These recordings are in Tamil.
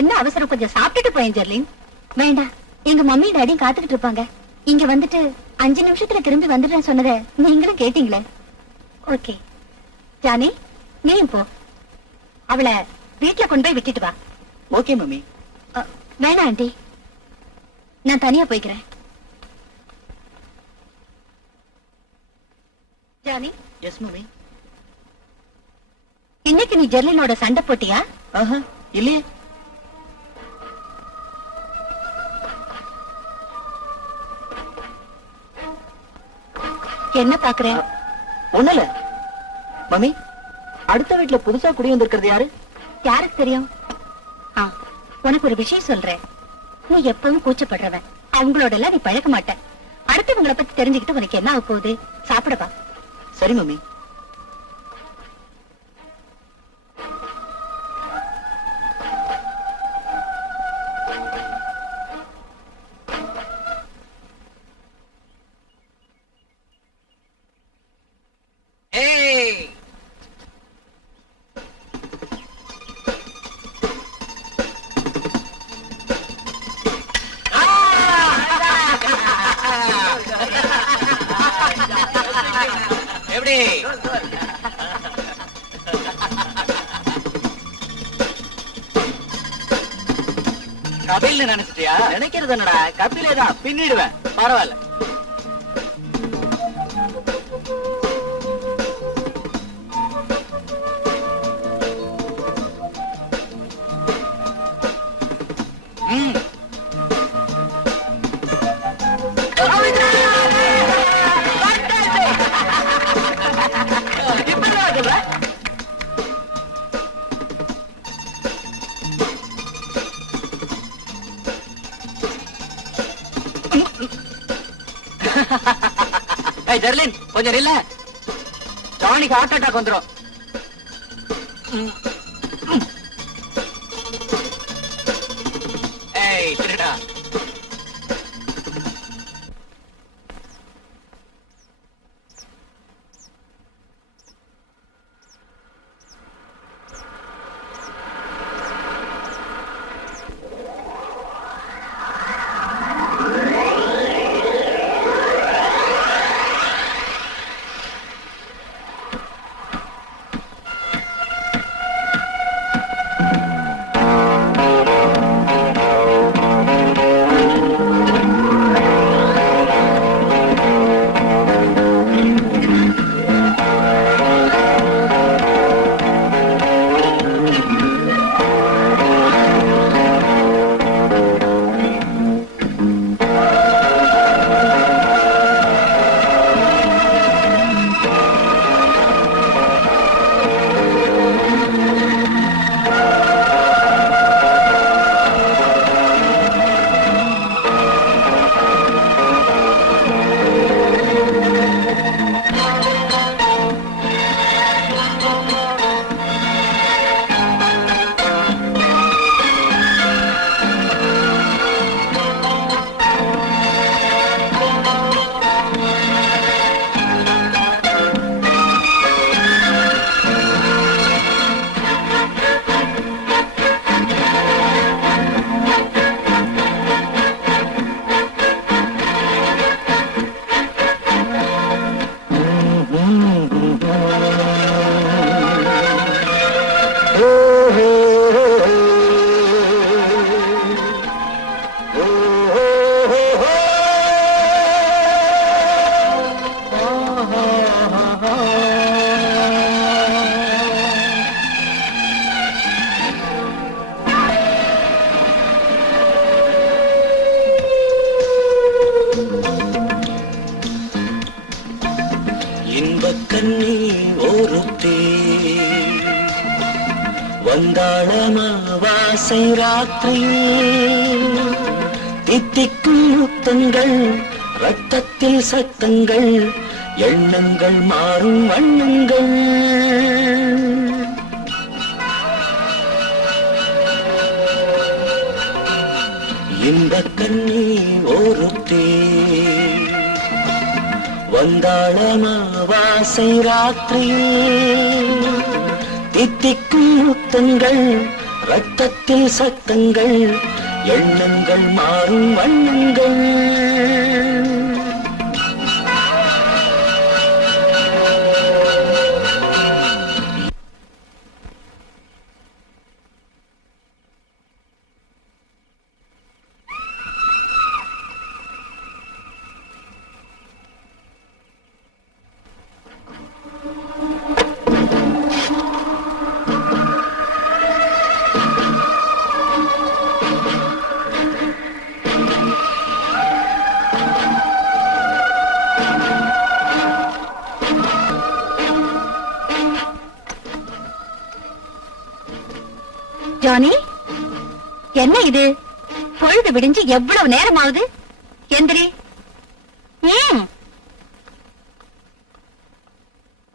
என்ன அவசரம், கொஞ்சம் சாப்பிட்டுட்டு போயேன் ஜெர்லின். வேண்டாம், எங்க மம்மி டாடி காத்துக்கிட்டு இருப்பாங்க. இங்க வந்துட்டு 5 நிமிஷத்துல திரும்பி வந்துடுறேன் சொன்னதை நீங்களும் கேட்டீங்களே. ஓகே ஜானி, நீயும் போ. அவளை வீட்டுல கொண்டு போய் விட்டுட்டு வா. Okay mummy. வேணாம் ஆண்டி, நான் தனியா போய்க்கிறேன். ஜானி. S mummy. இன்னைக்கு நீ ஜெர்லினோட சண்டை போட்டியா? இல்லையே. என்ன பாக்குறேன்? ஒண்ணுல மம்மி, அடுத்த வீட்டுல புதுசா குடி வந்திருக்கிறது யாரு? யாருக்கு தெரியும்? உனக்கு ஒரு விஷயம் சொல்றேன். நீ எப்பவும் கூச்சப்படுறவன், அவங்களோட எல்லாம் நீ பழக்க மாட்ட. அடுத்தவங்களை பத்தி தெரிஞ்சுக்கிட்டு உனக்கு என்ன ஆக போகுது? சாப்பிடவா. சரி மம்மி. எப்படி கபில் நினைச்சிட்டியா? நினைக்கிறது என்னடா, கபிலே தான் பின்னிடுவேன். பரவாயில்ல. ஜெர்லின் கொஞ்சம் இல்ல, ஜானிக்கு ஹார்ட் அட்டாக் வந்துரும். ஏய் திருடா, இன்பக்கண்ணி ஒருத்தே வந்தாளமாவாசை ராத்திரியில் தித்திக்கும் முத்தங்கள், ரத்தத்தில் சத்தங்கள், எண்ணங்கள் மாறும் வண்ணங்கள். இன்பக்கண்ணி ஒருத்தே வந்தாளமாவாசை ராத்திரியில் தித்திக்கும் முத்தங்கள், ரத்தத்தில் சத்தங்கள், எண்ணங்கள் மாறும் வண்ணங்கள். ஜானி, என்ன இது? பொழுது விடிஞ்சு எவ்வளவு நேரம் ஆகுது? எந்திரி.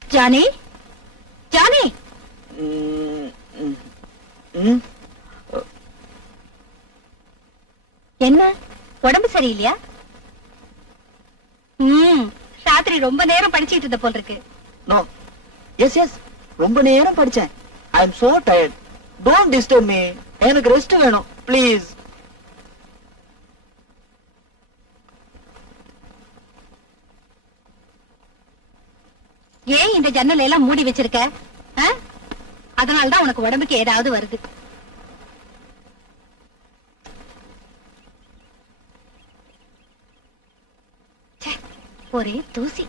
ஜானி, ஜானி, என்ன உடம்பு சரியில்லையா? ராத்திரி ரொம்ப நேரம் படிச்சிட்டு இருந்த போல் இருக்கு. நோ, எஸ் எஸ், ரொம்ப நேரம் படிச்சேன். I am so tired. Don't disturb me. எனக்கு ரெஸ்ட் வேணும் ப்ளீஸ். ஏன் இந்த ஜன்னல் எல்லாம் மூடி வச்சிருக்க? அதனாலதான் உனக்கு உடம்புக்கு ஏதாவது வருது. ஒரே தூசி.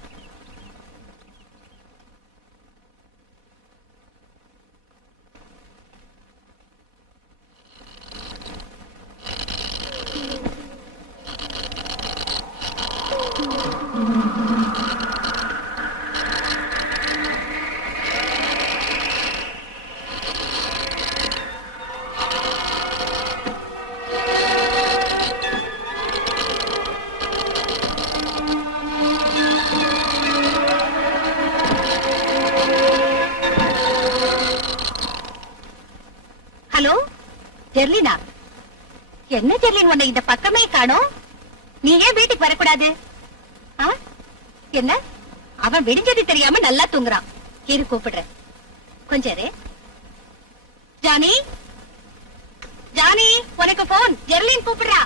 ஹலோ ஜெர்லினா, என்ன ஜெர்லின் உன்னை இந்த பக்கமே காணோம்? நீ ஏன் வீட்டுக்கு வரக்கூடாது? என்ன அவன் விடிஞ்சது தெரியாம நல்லா தூங்குறான். இரு கூப்பிடுறேன், கொஞ்சம் இரு. ஜானி, ஜானி, உனக்கு போன். ஜெர்லின் கூப்பிடுறா.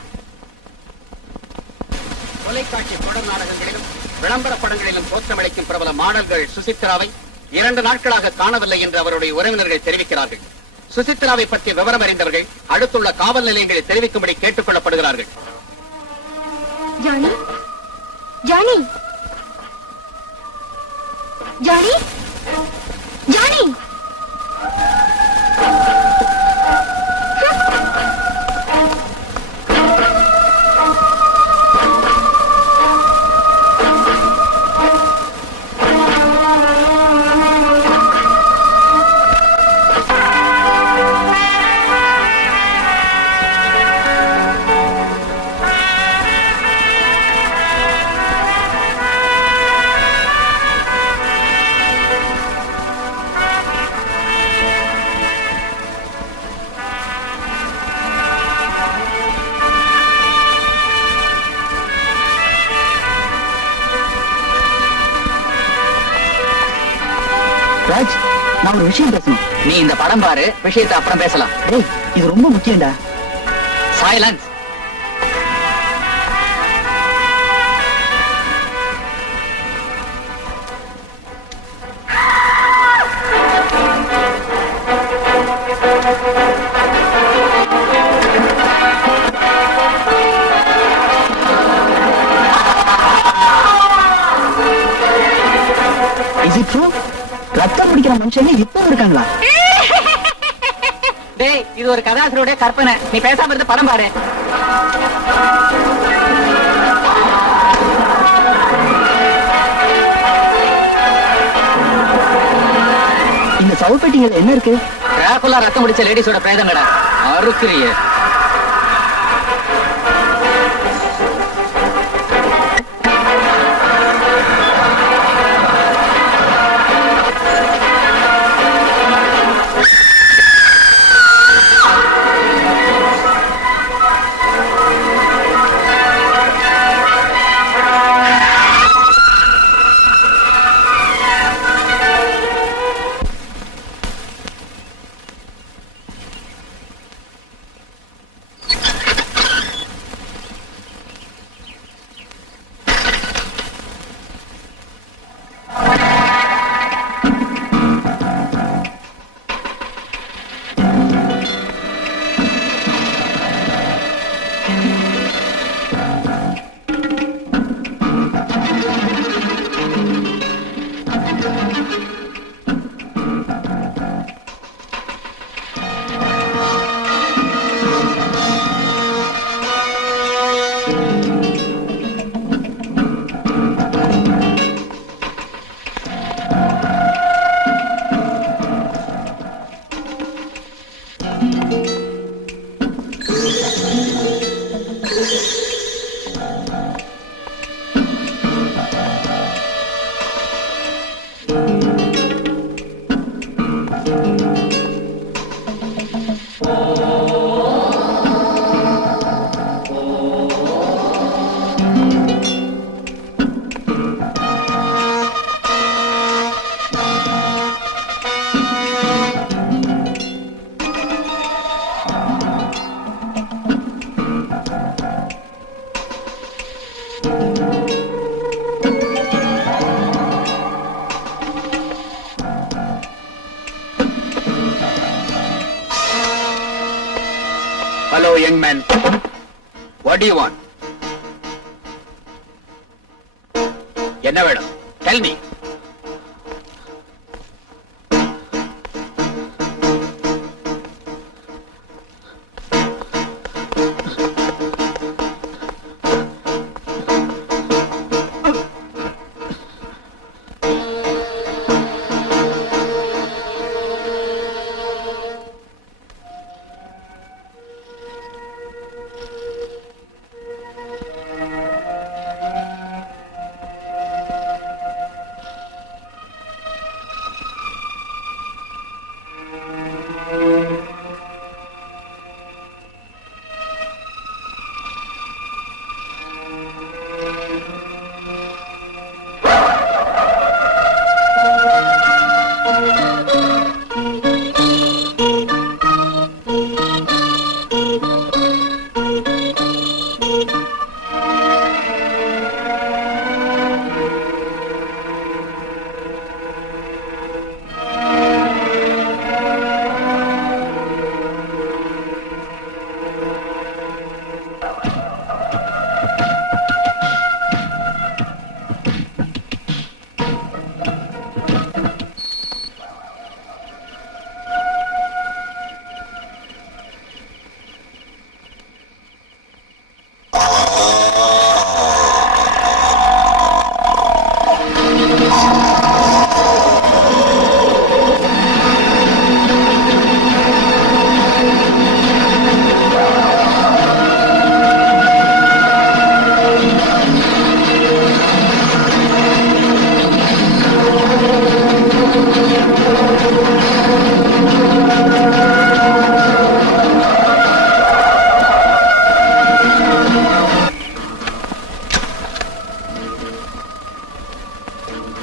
தொலைக்காட்சி தொடர் நாடகங்களிலும் விளம்பர படங்களிலும் தோற்றமளிக்கும் பிரபல மாடல்கள் சுசித்ராவை 2 நாட்களாக காணவில்லை என்று அவருடைய உறவினர்கள் தெரிவிக்கிறார்கள். சுசித்ராவை பற்றிய விவரம் அறிந்தவர்கள் அடுத்துள்ள காவல் நிலையங்களில் தெரிவிக்கும்படி கேட்டுக் கொள்ளப்படுகிறார்கள். Johnny, Johnny, Johnny, Johnny. Raj, நான் ஒரு விஷயம் பேசணும். நீ இந்த படம் பாரு, விஷயத்தை அப்புறம் பேசலாம். டேய், இது ரொம்ப முக்கியம்டா. சைலன்ஸ். Is it true? ரத்தம் முடிக்கிற மனுஷங்க இப்ப இருக்காங்களா? டேய், இது ஒரு கதாசிரியருடைய கற்பனை. நீ பேசாம இருந்து படம் பாரு. இந்த சவுப்பெட்டிகள் என்ன இருக்கு? டிராகுலா ரத்தம் முடிச்ச லேடிஸோட பிரேதங்கடா. அறுக்கிறிய Hello, young man. What do you want? என்ன வேணும்? Tell me.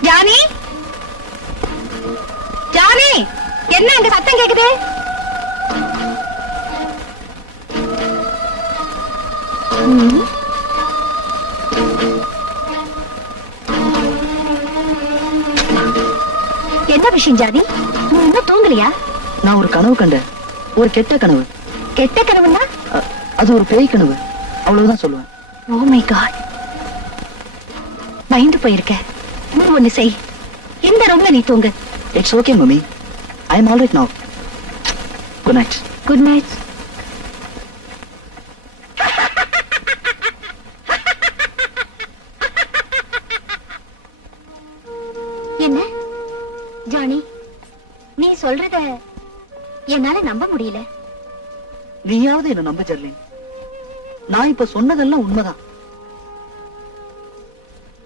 ஜானி, ஜானி, என்ன அங்க சத்தம் கேக்குது? என்ன விஷயம் ஜானி? நீ இன்னும் தூங்கலையா? நான் ஒரு கனவு கண்டேன். ஒரு கெட்ட கனவு. கெட்ட கனவுன்னா? அது ஒரு பேய் கனவு. அவ்வளவுதான் சொல்லுவேன். ஓ மை காட், பயந்து போயிருக்க. நீ ஒண்ணு செய், இந்த ரூம்ல நீ தூங்கு. It's okay mummy, I am alright now. Good night. Good night. என்ன ஜானி, நீ சொல்றத என்னால நம்ப முடியல. நீயாவது என்ன நம்ப ஜெர்லின். நான் இப்ப சொன்னதெல்லாம் உண்மைதான்.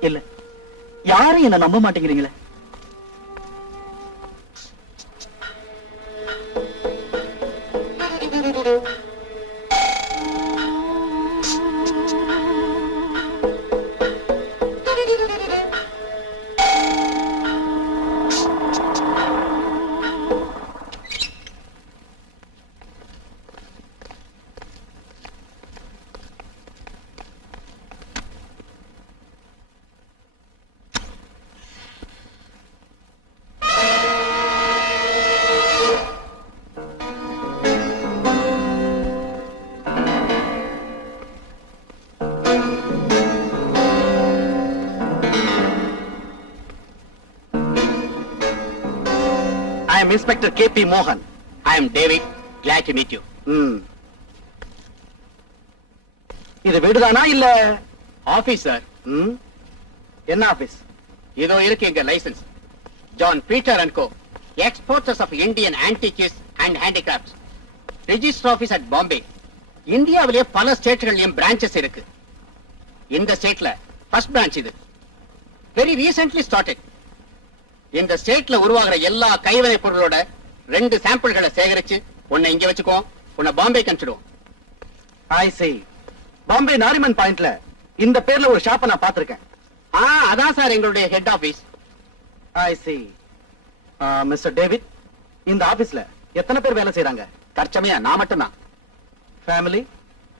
இல்ல, யாரும் என்ன நம்ப மாட்டேங்கிறீங்களே. I am Inspector K.P. Mohan. I am David. Glad to meet you. இது வீடுதானா இல்ல ஆபீஸ் சார். என்ன ஆபீஸ்? இதோ இருக்கு எங்க licence. John Peter and co, exporters of Indian antiques and handicrafts. Register office at Bombay. இந்தியாவிலேயே பல ஸ்டேட்கள்லயும் பிரான்ச்சஸ் இருக்கு. இந்த ஸ்டேட்ல ஃபர்ஸ்ட் பிரான்ச் இது. Very recently started. இந்த ஸ்டேட்ல உருவாகிற எல்லா கைவினை பொருளோட 2 சாம்பிள்களை சேகரிச்சு உன்னை இங்க வச்சுக்கோ, உன்னை பாம்பேக்கு அனுப்பிச்சிடுவோம். ஐ சீ. பாம்பே நாரிமன் பாயிண்ட்ல இந்த பேர்ல ஒரு ஷாப்பை நான் பார்த்திருக்கேன். அதான் சார் எங்களுடைய ஹெட் ஆபீஸ். ஐ சீ. மிஸ்டர் டேவிட், இந்த ஆபீஸ்ல எத்தனை பேர் வேலை செய்றாங்க? தற்சமயா நான் மட்டும்தான். ஃபேமிலி?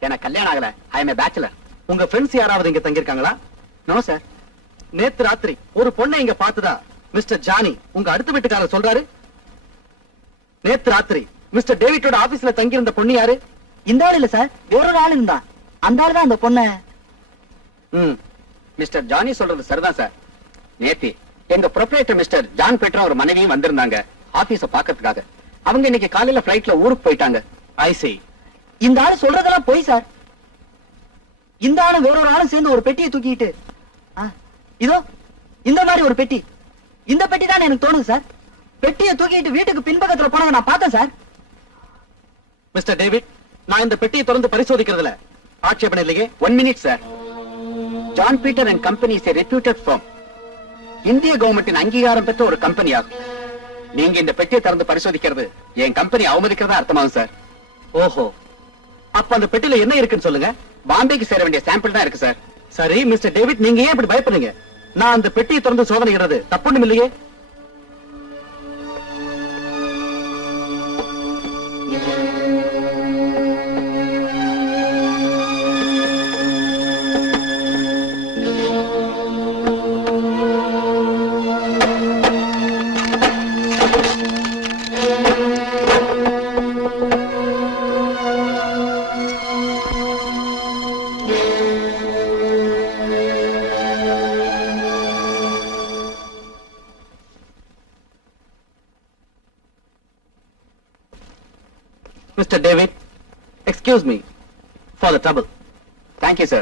எனக்கு கல்யாணம் ஆகல. I am a bachelor. உங்க ஃப்ரெண்ட்ஸ் யாராவது இங்க தங்கியிருக்காங்களா? No sir. நேத்து ராத்திரி ஒரு பொண்ணை இங்க பார்த்ததா மிஸ்டர் ஜானி உங்க அடுத்த வீட்டுக்காரர் சொல்றாரு. நேத்து ராத்திரி மிஸ்டர் டேவிட்டோட ஆபீஸ்ல தங்கியிருந்த பொண்ணு யாரு? இந்த ஆள் இல்ல சார், வேறொரு ஆள் இருந்தான். அந்த ஆள் தான் அந்த பொண்ணை. மிஸ்டர் ஜானி சொல்றது சரிதான் சார். நேத்தி எங்க ப்ரொப்ரைட்டர் மிஸ்டர் ஜான் பீட்டர் ஒரு மனைவியும் வந்திருந்தாங்க ஆபீஸ பாக்கிறதுக்காக. அவங்க இன்னைக்கு காலையில பிளைட்ல ஊருக்கு போயிட்டாங்க. ஐ see. இந்த ஆள் சொல்றதெல்லாம் போய் சார். இந்த ஆளு வேறொரு ஆளும் சேர்ந்து ஒரு பெட்டியை தூக்கிட்டு, இதோ இந்த மாதிரி ஒரு பெட்டி, இந்த பெட்டி தான் எனக்கு தோணுது சார். பெட்டியை தூக்கிட்டு வீட்டுக்கு பின்பக்கத்துல போனதை நான் பார்த்தேன் சார். மிஸ்டர் டேவிட், நான் இந்த பெட்டியை தொடர்ந்து பரிசோதிக்கிறதுல ஆட்சேபனை இல்லையே. 1 minute sir. John Peter and company is a reputed firm. இந்திய கவர்மெண்டின் அங்கீகாரம் பெற்ற ஒரு கம்பெனி ஆகும். நீங்க இந்த பெட்டியை திறந்து பரிசோதிக்கிறது என் கம்பெனி அவமதிக்கிறதா அர்த்தமாகும் சார். ஓஹோ, அப்ப அந்த பெட்டியில என்ன இருக்குன்னு சொல்லுங்க. பாம்பேக்கு சேர வேண்டிய சாம்பிள் தான் இருக்கு சார். சரி மிஸ்டர் டேவிட், நீங்க ஏன் இப்படி பயப்படுறீங்க? நான் அந்த பெட்டியை திறந்து சோதனையிடுறது தப்புன்னு இல்லையே. Mr. David, excuse me for the trouble. Thank you, sir.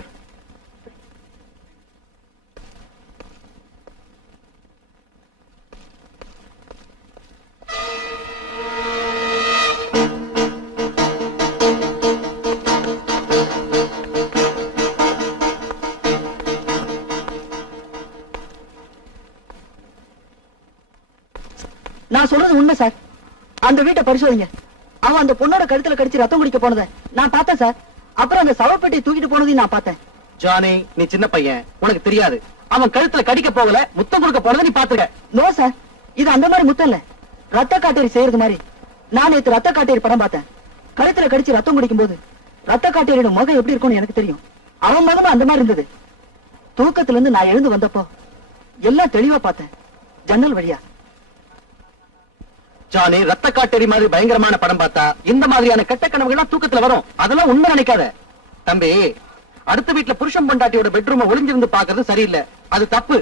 நான் சொல்றது உண்மை சார். அந்த வீட்டை பரிசோதிங்க. அவன் அந்த பொண்ணோட கழுத்துல கடிச்சு ரத்தம் குடிக்க போனதை நான் பார்த்தேன் சார். அப்புறம் அந்த சவப்பெட்டியை தூக்கிட்டு போனதையும் நான் பார்த்தேன். ஜானி, நீ சின்ன பையன், உனக்கு தெரியாது. அவன் கழுத்துல கடிக்க போகல, முத்தம் கொடுக்க போனதை நீ பாத்துக்க. நோ சார், இது அந்த மாதிரி முத்தம் இல்ல, ரத்த காட்டேரி செய்யறது மாதிரி. நான் நேத்து ரத்த காட்டேரி படம் பார்த்தேன். கழுத்துல கடிச்சு ரத்தம் குடிக்கும் போது ரத்த காட்டேரியோட முகம் எப்படி இருக்கும்னு எனக்கு தெரியும். அவன் முகமும் அந்த மாதிரி இருந்தது. தூக்கத்துல இருந்து நான் எழுந்து வந்தப்போ எல்லாம் தெளிவா பார்த்தேன், ஜன்னல் வழியா. ஜானி, ரத்த காட்டேரி மாதிரி பயங்கரமான படம் பார்த்தா இந்த மாதிரியான கெட்ட கனவுகள்லாம் தூக்கத்துல வரும். அதெல்லாம் உண்மை நினைக்காத தம்பி. அடுத்த வீட்டுல புருஷன் பொண்டாட்டியோட பெட்ரூம் ஒளிஞ்சிருந்து பாக்குறது சரியில்லை, அது தப்பு.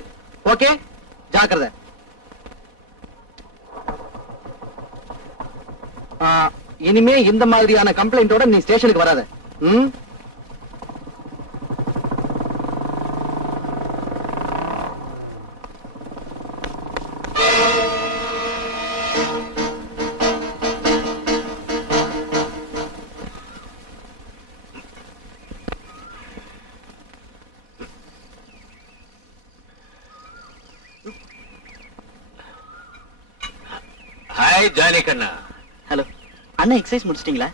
ஓகே, ஜாக்கிரதை. இனிமே இந்த மாதிரியான கம்ப்ளைண்டோட நீ ஸ்டேஷனுக்கு வராத. ஹாய் ஜானி கண்ணா. ஹலோ அண்ணா, எக்ஸசைஸ் முடிச்சிட்டீங்களா?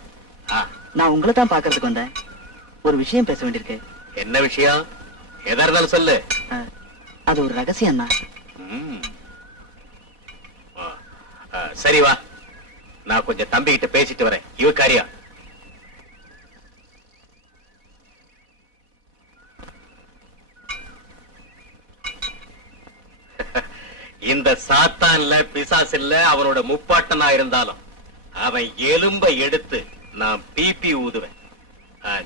நான் உங்களை தான் பாக்குறதுக்கு வந்தேன். ஒரு விஷயம் பேச வேண்டியிருக்கு. என்ன விஷயம்? எதா இருந்தாலும் சொல்லு. அது ஒரு ரகசியம் அண்ணா. சரி வா, நான் கொஞ்சம் தம்பி கிட்ட பேசிட்டு வரேன். இவ காரியா இந்த சாத்தான்ல பிசாசில்ல அவனோட முப்பாட்டனா இருந்தாலும் அவன் எலும்பை எடுத்து நான் பிபி ஊதுவேன்.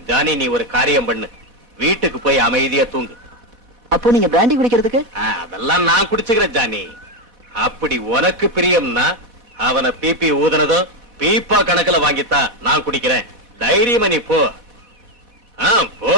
ஜானி, நீ ஒரு காரியம் பண்ணு, வீட்டுக்கு போய் அமைதியா தூங்கு. அப்போ நீங்க பிராண்டி குடிக்கிறதுக்கு? அதெல்லாம் நான் குடிச்சுக்கிறேன் ஜானி. அப்படி உனக்கு பிரியம்னா அவனை பிபி ஊதுனதோ பீப்பா கணக்குல வாங்கித்தா நான் குடிக்கிறேன். தைரியமா நீ போ. போ.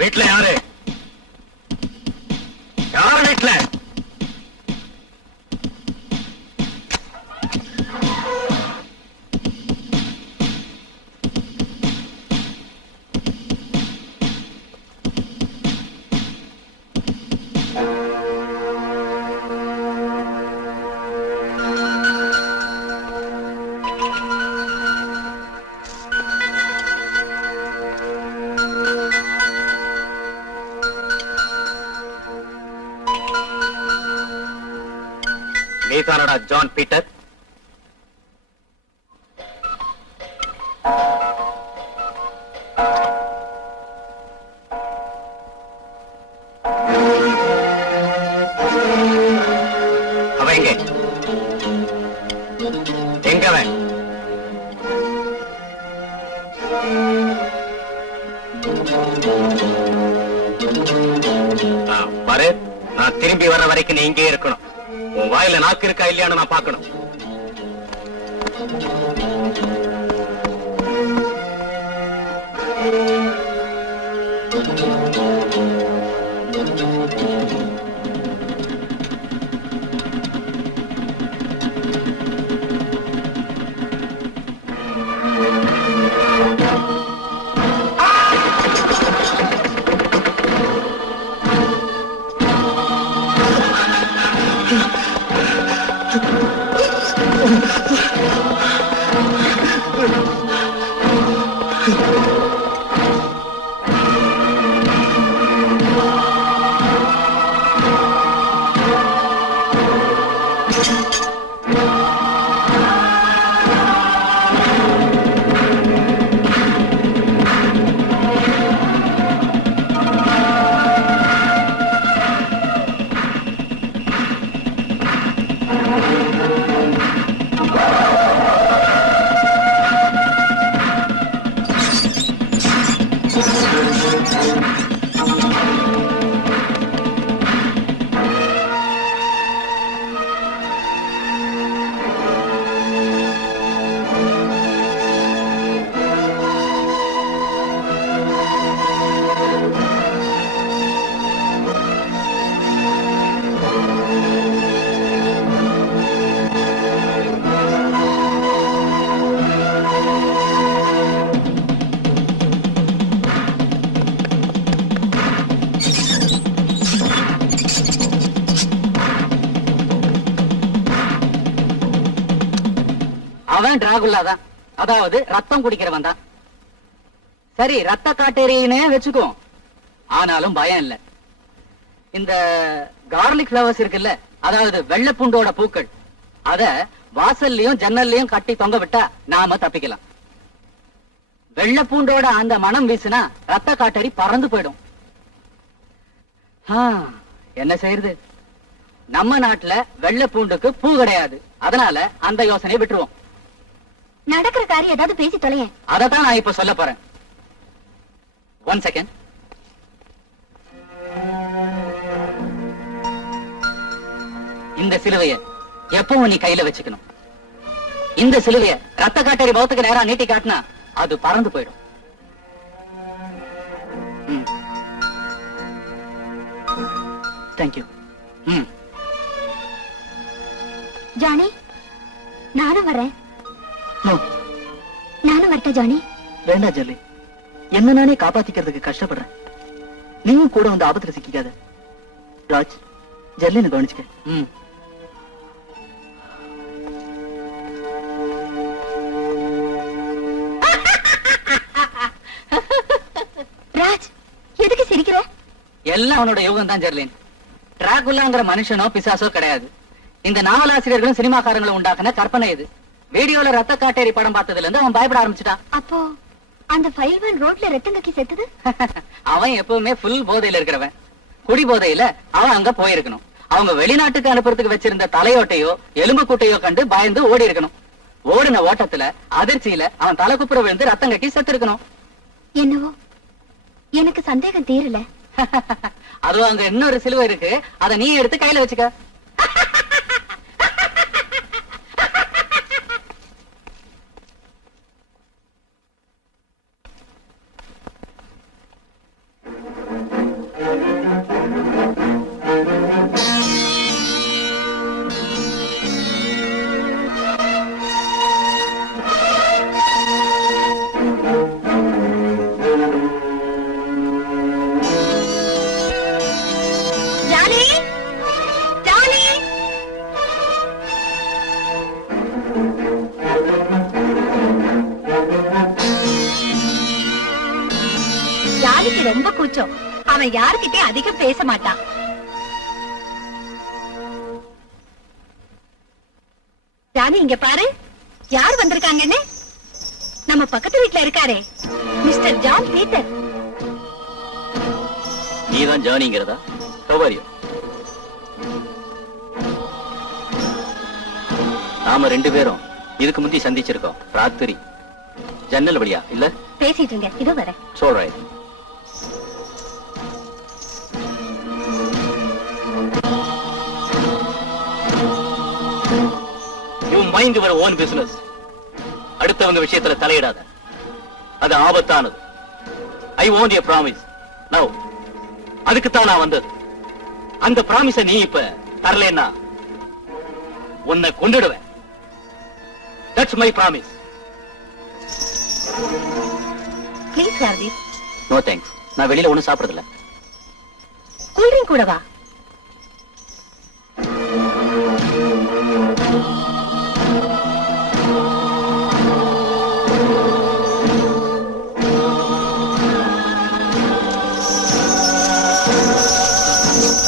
வீட்டுல யாரு? யார் வீட்டுல? நீதானடா ஜான் பீட்டர்? அவன் எங்க? எங்க அவன்? பாரு, நான் திரும்பி வர வரைக்கும் நீ இங்கே இருக்கணும். உன் வாயில நாக்கு இருக்கா இல்லையான்னு நான் பார்க்கணும். அவன் டிராகுலா தான், அதாவது ரத்தம் குடிக்கிறவன் தான். சரி, ரத்த காட்டேரியினே வச்சுக்கோ, ஆனாலும் பயம் இல்ல. இந்த கார்லிக் ஃபிளவர்ஸ் இருக்குல்ல, அதாவது வெள்ளை பூண்டோட பூக்கள், அத வாசல்லையும் ஜன்னல்லையும் கட்டி தொங்க விட்டா நாம தப்பிக்கலாம். வெள்ளை பூண்டோட அந்த மனம் வீசினா ரத்த காட்டேரி பறந்து போயிடும். என்ன செய்யறது? நம்ம நாட்டுல வெள்ளை பூண்டுக்கு பூ கிடையாது, அதனால அந்த யோசனையை விட்டுருவோம். நடக்கிற காரியம் ஏதாவது பேசி தொலைய. அதத்தான் நான் இப்ப சொல்ல போறேன். 1 செகண்ட். இந்த சிலுவைய எப்பவும் நீ கையில வச்சுக்கணும். இந்த சிலுவைய ரத்த காட்டேரி பௌத்துக்கு நேரா நீட்டி காட்டினா அது பறந்து போயிடும். தேங்க்யூ. ஜானி, நானும் வரேன். நானும் வரட்டா ஜானி? வேண்டாம் ஜெல்லி, என்ன நானே காப்பாத்திக்கிறதுக்கு கஷ்டப்படுறேன். நீயும் கூட வந்து ஆபத்துல சிக்காத. ராஜ், ஜெல்லின்னு கவனிச்சுக்க. ராஜ், எதுக்கு சிரிக்கிற? எல்லாம் அவனோட யோகம் தான் ஜெர்லின். டிராகுலாங்கிற மனுஷனோ பிசாசோ கிடையாது. இந்த நாவலாசிரியர்களும் சினிமாக்காரங்களும் உண்டாக்குன கற்பனை இது. வீடியோல ரத்த காட்டேரி படம் பார்த்ததுல இருந்து அவன் பயப்பட ஆரம்பிச்சுட்டான். அப்போ அந்த ஃபைல்வன் ரோட்ல ரத்தம் கக்கி செத்தது? அவன் எப்பவுமே ஃபுல் போதையில இருக்கிறவன். குடி போதையில அவன் அங்க போயிருக்கணும். அவங்க வெளிநாட்டுக்கு அனுப்புறதுக்கு வச்சிருந்த தலையோட்டையோ எலும்பு கூட்டையோ கண்டு பயந்து ஓடி இருக்கணும். ஓடின ஓட்டத்துல அதிர்ச்சியில அவன் தலை குப்புற விழுந்து ரத்தம் கக்கி செத்து இருக்கணும். என்னவோ எனக்கு சந்தேகம் தீரல. அதுவும் அங்க இன்னொரு சிலுவை இருக்கு, அதை நீ எடுத்து கையில வச்சுக்க. ரொம்ப கூச்சம். அவன் யாருக்கிட்டே அதிகம் பேச மாட்டான். ஜானி இங்க பாரு, யார் வந்திருக்காங்கன்னு. நம்ம பக்கத்து வீட்டுல இருக்காரே, மிஸ்டர் ஜான் பீட்டர். நீதான் ஜானிங்கிறதா? சௌகரியம். நாம 2 பேரும் இதுக்கு முந்தி சந்திச்சிருக்கோம். ராத்திரி ஜன்னல் வழியா இல்ல பேசிட்டு இருங்க, இதோ வர. சொல்றேன். You mind your own business. அடுத்தவங்க விஷயத்துல தலையிடாத, அது ஆபத்தானது. I want a promise. Now, அதுக்குத்தான் நான் வந்தது. அந்த ப்ராமிஸ நீ இப்ப தரலன்னா உன்னை கொன்னுடுவேன். That's my promise. Please have this. No thanks. நான் வெளியில ஒண்ணும் சாப்பிடுறதில்ல. கூல் ட்ரிங்க் கூடவா?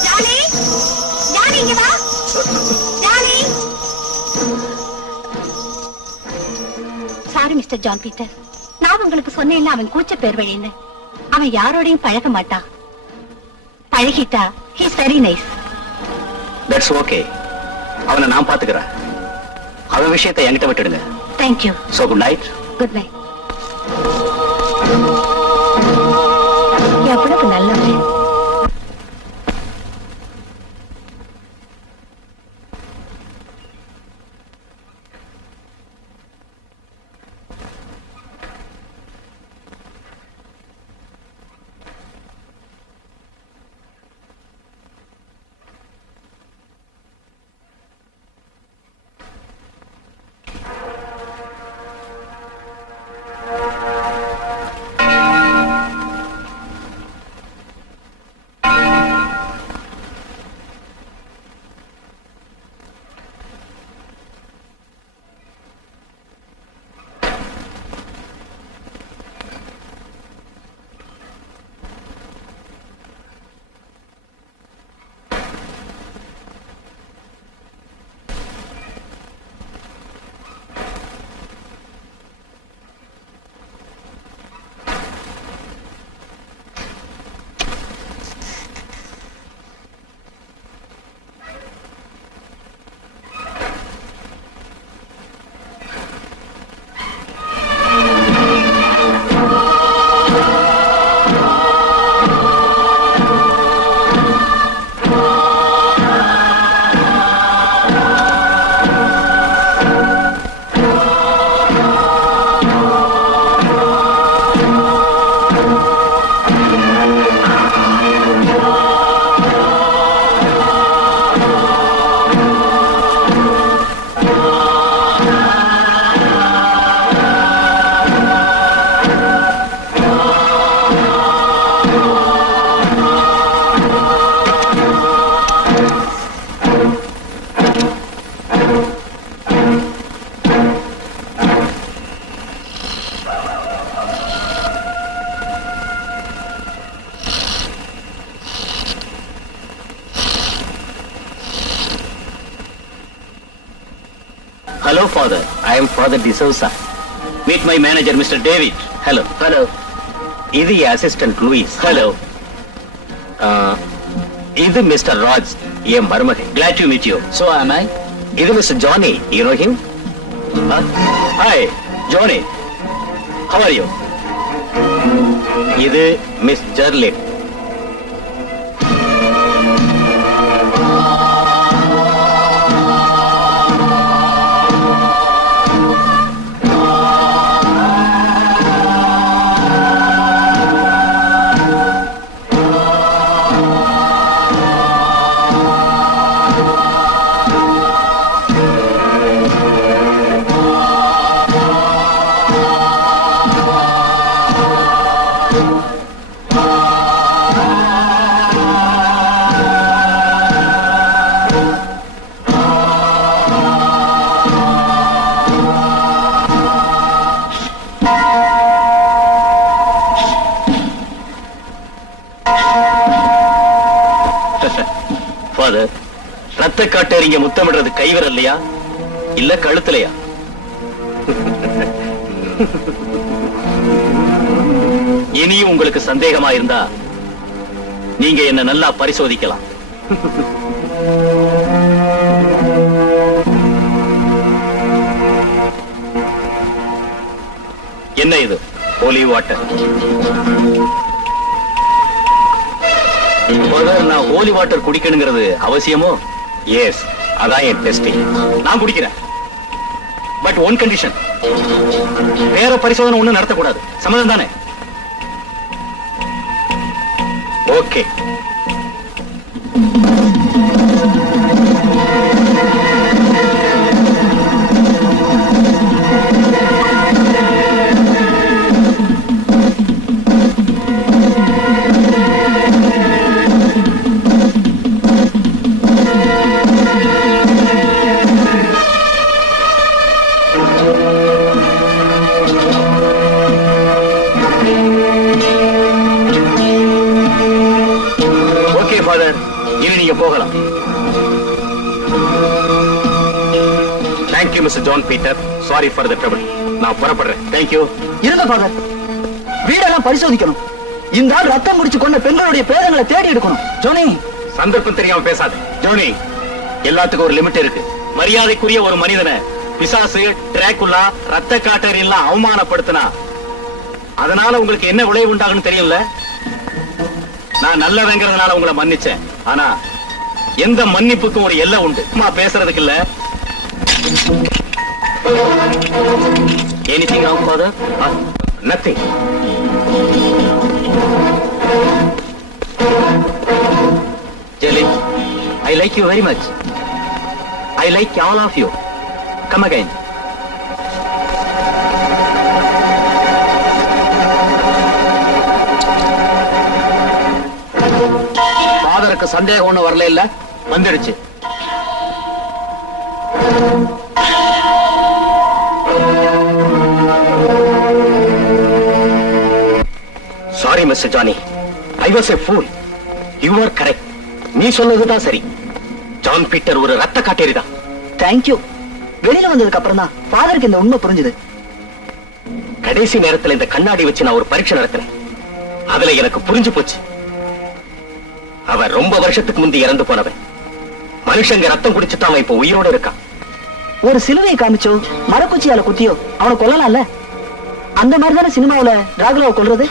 ஜானி, ஜானி இங்க வா. Johnny. Sorry mister John Peter, நான் உங்களுக்கு சொன்னேன்ல அவன் கூச்ச பேர் வழின்னு. அவன் யாரோடையும் பழக மாட்டான். பழகிட்டா he is very nice. That's okay. அவனை நான் பாத்துக்கிறேன். அவன் விஷயத்தை என்கிட்ட விட்டுடுங்க. Thank you. So good night. Good night. எவ்வளவு நல்லவன். Hello, Father. I am Father D'Souza. Meet my manager, Mr. David. Hello. Hello. இது assistant Louis. Hello. இது Mr. Raj, என் மருமகன். Glad to meet you. So am I. இது Mr. Johnny. You know him? Hi, Johnny. How are you? இது Miss Jerlin. Father, ரத்த காட்டேரிங்க முத்தமிடுறது கைவர் இல்லையா? இல்ல கழுத்துலயா? இனியும் உங்களுக்கு சந்தேகமா இருந்தா நீங்க என்ன நல்லா பரிசோதிக்கலாம். என்ன இது? ஹோலி வாட்டர். நான் ஹோலி வாட்டர் குடிக்கணுங்கிறது அவசியமோ? எஸ், அதான் என் டெஸ்டிங். நான் குடிக்கிறேன். பட் ஒன் கண்டிஷன், வேற பரிசோதனை ஒண்ணு நடத்தக்கூடாது. சம்மதம் தானே? ஓகே. இனி நீங்க போகலாம். Thank you mister John Peter. Sorry for the trouble. நான் புறப்படுறேன். தேங்க்யூ. இருங்க ஃபாதர், வீடெல்லாம் பரிசோதிக்கணும். இந்த ஆள் ரத்தம் முடிச்சு கொண்ட பெண்களுடைய பேரங்களை தேடி எடுக்கணும். ஜோனி, சந்தர்ப்பம் தெரியாம பேசாத. ஜோனி, எல்லாத்துக்கும் ஒரு லிமிட் இருக்கு. மரியாதைக்குரிய ஒரு மனிதனை பிசாசு, டிராகுலா, ரத்த காட்டேரி எல்லாம் அவமானப்படுத்தினா அதனால உங்களுக்கு என்ன விளைவு உண்டாகுன்னு தெரியும்ல. நான் நல்லவங்கிறதுனால உங்களை மன்னிச்சேன். ஆனா எந்த மன்னிப்புக்கும் ஒரு எல்லை உண்டு. பேசுறதுக்கு இல்ல. Anything wrong father? Nothing. Jelly, I like you very much. I like all of you. Come again. ஃபாதருக்கு சந்தேகம் ஒண்ணு வரல இல்ல? வந்துடுச்சு. Sorry mister Johnny, I was a fool. You are correct. நீ சொன்னதுதான் சரி. ஜான் பீட்டர் ஒரு ரத்த காட்டேரிதான். தேங்க்யூ. வெளியில வந்ததுக்கு அப்புறம் தான் ஃபாதருக்கு இந்த உண்மை புரிஞ்சுது. கடைசி நேரத்துல இந்த கண்ணாடி வச்சு நான் ஒரு பரீட்சை நடத்தினேன். அதுல எனக்கு புரிஞ்சு போச்சு. அவன் ரொம்ப வருஷத்துக்கு முந்தி இறந்து போனவன். மனுஷங்க ரத்தம் குடிச்சுட்டு அவன் இப்ப உயிரோட இருக்கான். ஒரு சிலுவையை காமிச்சோ மரக்குச்சியால குத்தியோ அவனை கொல்லலாம்ல. அந்த மாதிரி தானே சினிமாவில டிராகுலாவை கொல்றது.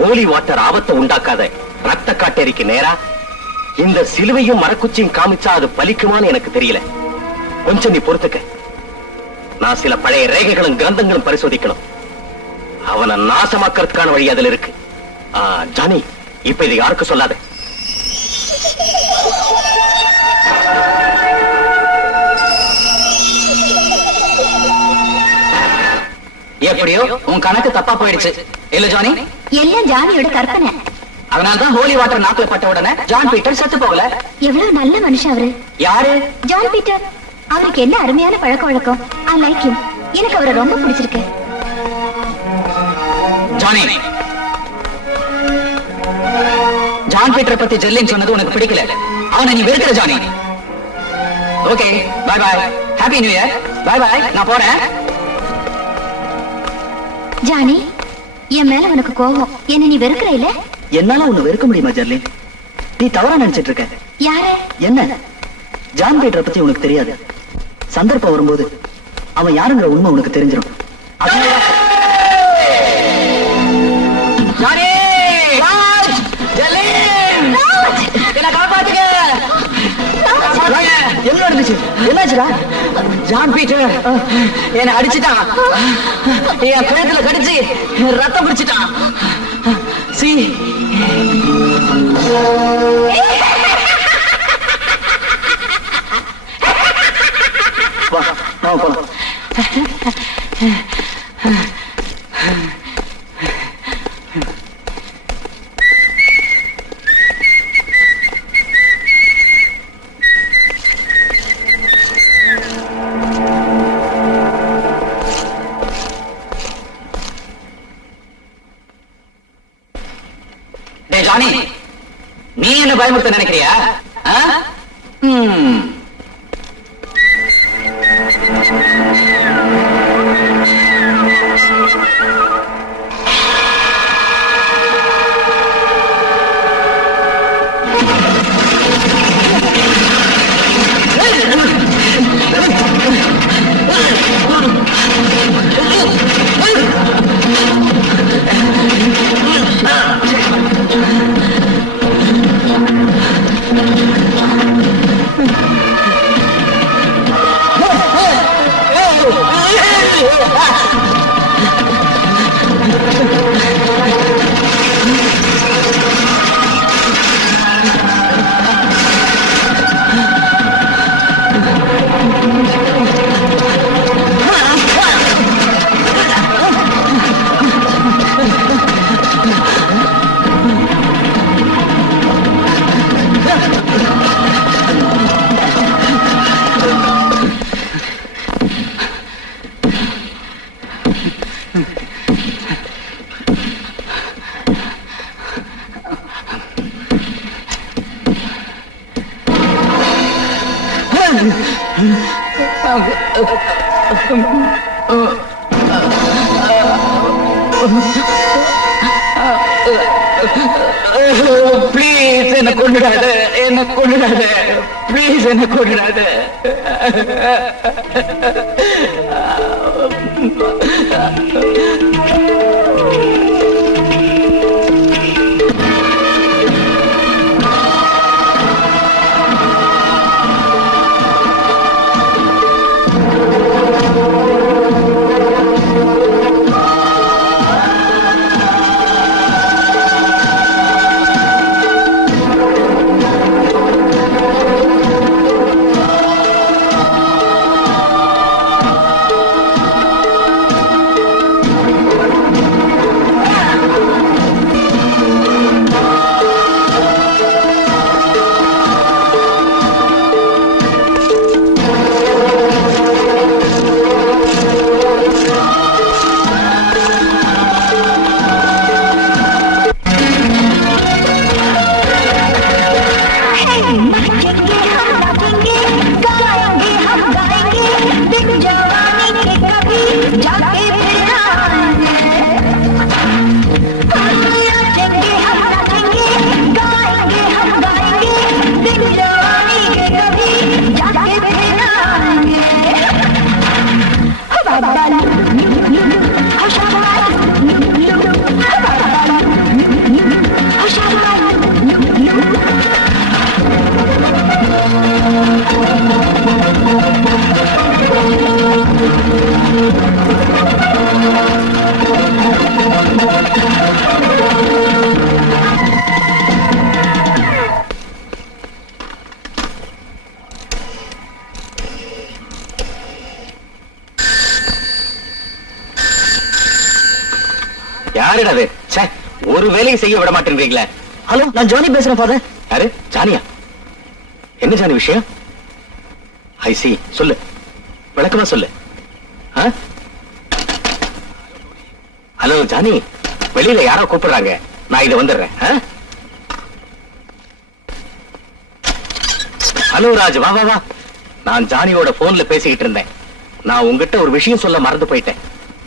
ஹோலி வாட்டர் ஆபத்தை உண்டாக்காத ரத்த காட்டேரிக்கு நேரா இந்த சிலுவையும் மரக்குச்சியும் காமிச்சா அது பலிக்குமான்னு எனக்கு தெரியல. கொஞ்சம் நீ பொறுத்துக்க. நான் சில பழைய ரேகைகளும் கிரந்தங்களும் பரிசோதிக்கணும். அவனை நாசமாக்கிறதுக்கான வழி அதுல இருக்கு. ஜானி, இப்ப இது யாருக்கு சொல்லாத. எப்படியோ உன் கணக்கு தப்பா போயிடுச்சு இல்ல ஜானி? எல்லாம் ஜானியோட கற்பனை. அதனால்தான் ஹோலி வாட்டர் நாக்குல பட்ட உடனே ஜான் பீட்டர் செத்து போகல. எவ்வளவு நல்ல மனுஷன் அவரு. யாரு? John Peter. அவருக்கு என்ன அருமையான பழக்க வழக்கம். I like him. எனக்கு அவரை ரொம்ப பிடிச்சிருக்கு. ஜானி, ஜான் பீட்டர் பத்தி ஜெல்லிங் சொன்னது உனக்கு பிடிக்கல. அவனை நீ வெறுக்கிற Johnny. Okay, bye bye. Happy new year. Bye bye. நான் போறேன். ஜானி, என் மேல உனக்கு கோபம். என்ன நீ வெறுக்கிற இல்ல? என்னால உன்னை வெறுக்க முடியுமா ஜெர்லின்? நீ தவறா நினைச்சிட்டு இருக்க. யார? என்ன? ஜான் பீட்டரை பத்தி உனக்கு தெரியாது. சந்தர்ப்பம் வரும்போது அவன் யாருங்கிற உண்மை உனக்கு தெரிஞ்சிடும். என்ன நடந்துச்சு? என்னாச்சுடா? ஜான் பீட்டர் என்ன அடிச்சுட்டான். என் கழுத்துல கடிச்சு ரத்தம் குடிச்சிட்டான். சி, வா, நாம போலாம். ஜானி, நீ என்ன பயமுறுத்த நினைக்கிறியா? ப்ளீஸ் என்ன கொண்டுடாத, என்ன கொண்டுடாத, ப்ளீஸ் என்ன கொண்டுடாத. யாருடா அது? ச்சே, ஒரு வேலையும் செய்ய விட மாட்டேங்கிறீங்களே. ஹலோ, நான் ஜானி பேசுறேன் ஃபாதர். யாரு? ஜானியா? என்ன ஜானி விஷயம்? ஐ சி, சொல்லு, விளக்கமா சொல்லு. ஹலோ ஜானி, வெளியில யாரோ கூப்பிடுறாங்க, நான் இத வந்துடுறேன். ஹலோ ராஜ், வா வா வா. நான் ஜானியோட போன்ல பேசிக்கிட்டு இருந்தேன். நான் உங்ககிட்ட ஒரு விஷயம் சொல்ல மறந்து போயிட்டேன்.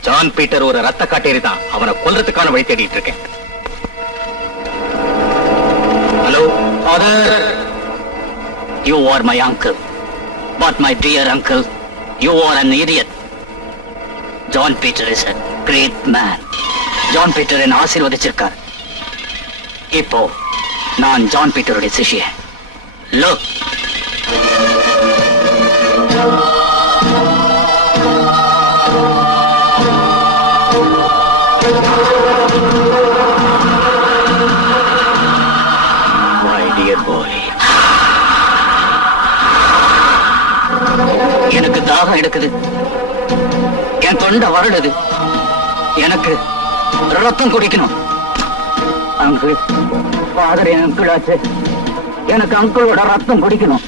ஜான் பீட்டர் ஒரு ரத்த காட்டேரி தான். அவனை கொல்றதுக்கான வழி தேடிட்டு இருக்கேன். Hello father. You are my uncle. But my dear uncle, you are an idiot. John Peter is a great man. John Peter என்னை ஆசீர்வதிச்சிருக்கார். இப்போ நான் ஜான் பீட்டருடைய சிஷ்யன். Look. My dear boy. எனக்கு தாகம் எடுக்குது, என் தொண்டை வறடுது, எனக்கு ரத்தம் குடிக்கணும். அங்கிள், ஃபாதர் என் அங்கிள் ஆச்சு, எனக்கு அங்கிளோட ரத்தம் குடிக்கணும்.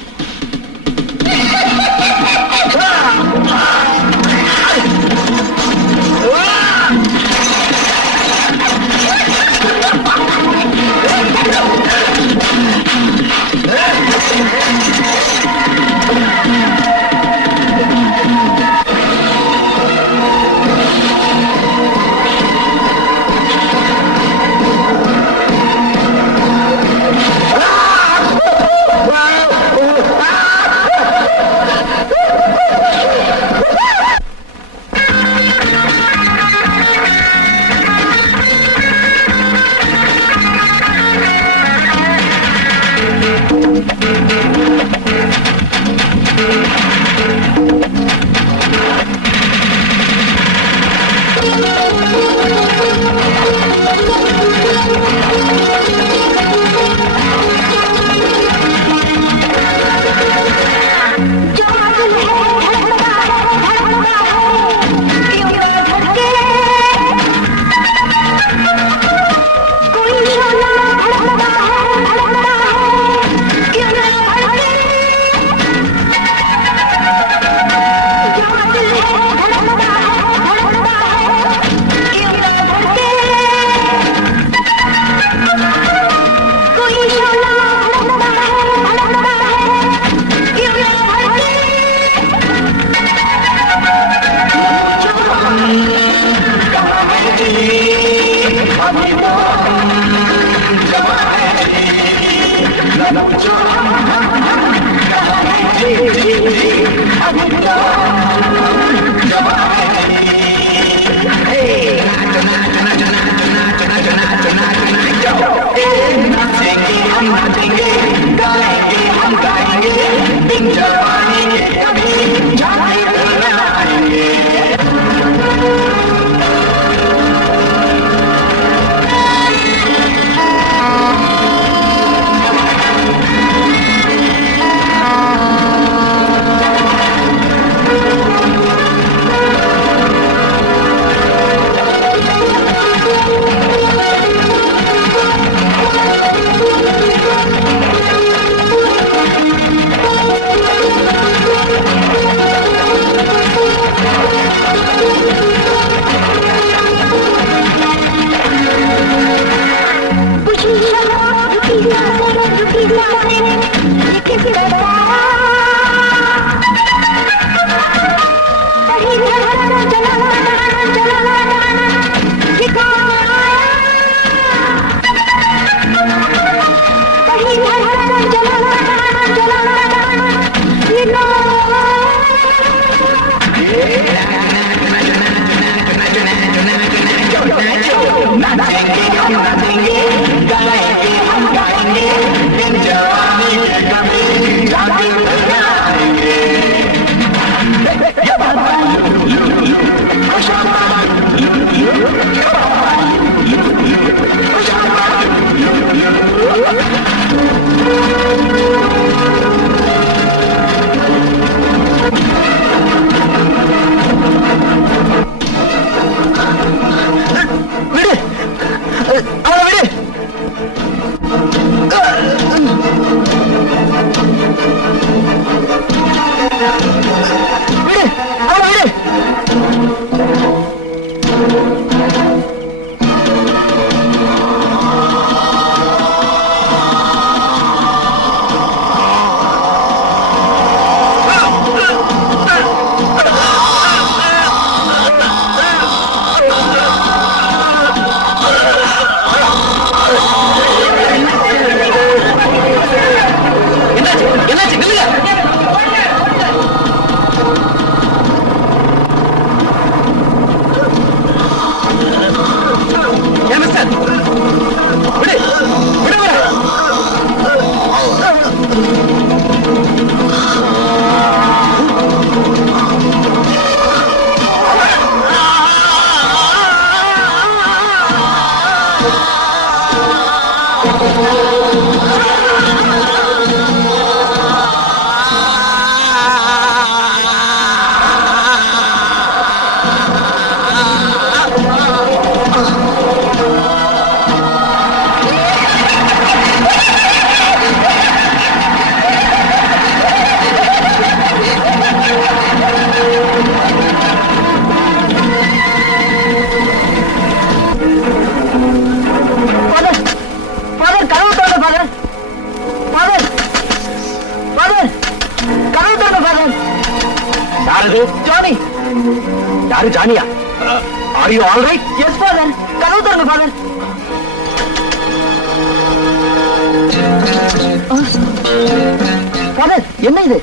Johnny! யாரு ஜானியா? Are you all right? Yes, father. கதவு திறங்க, father. Father, என்ன இது?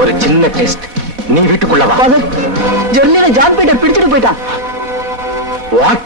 ஒரு சின்ன டெஸ்ட். நீ வீட்டுக்குள்ள வா. Father, ஜெர்லியில ஜான் பீட்டர் பிடிச்சிட்டு போயிட்டான். What?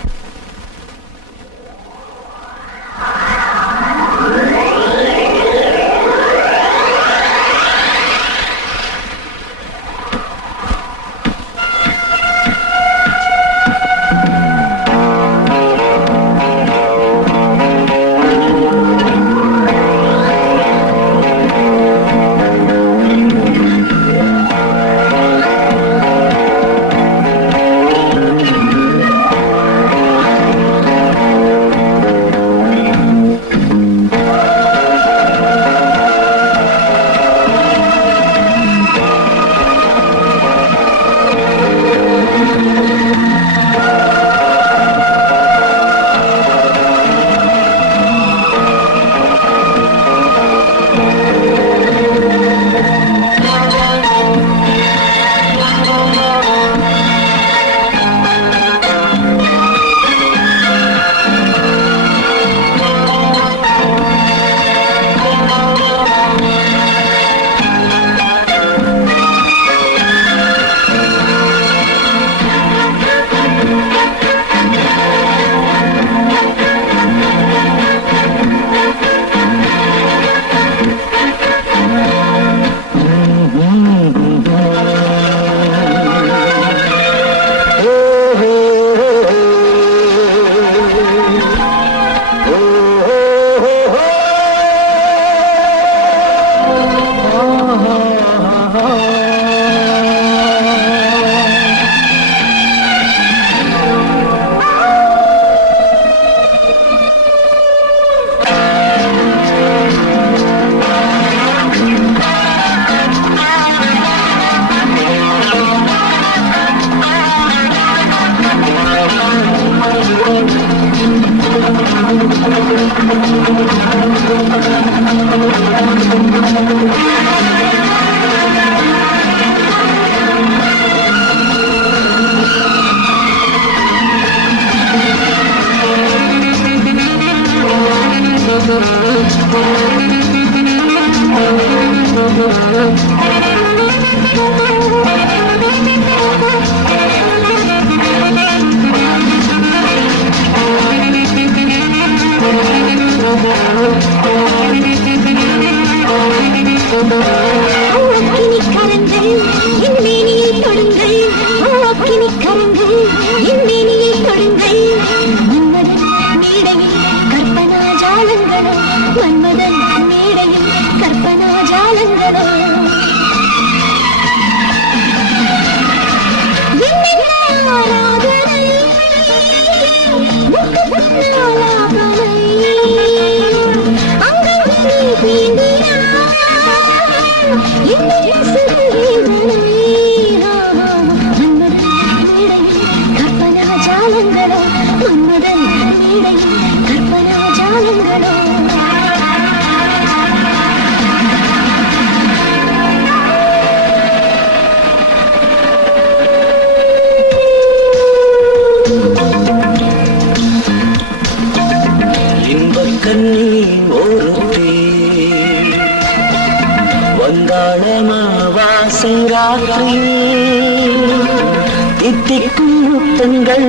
தித்திக்கும் முத்தங்கள்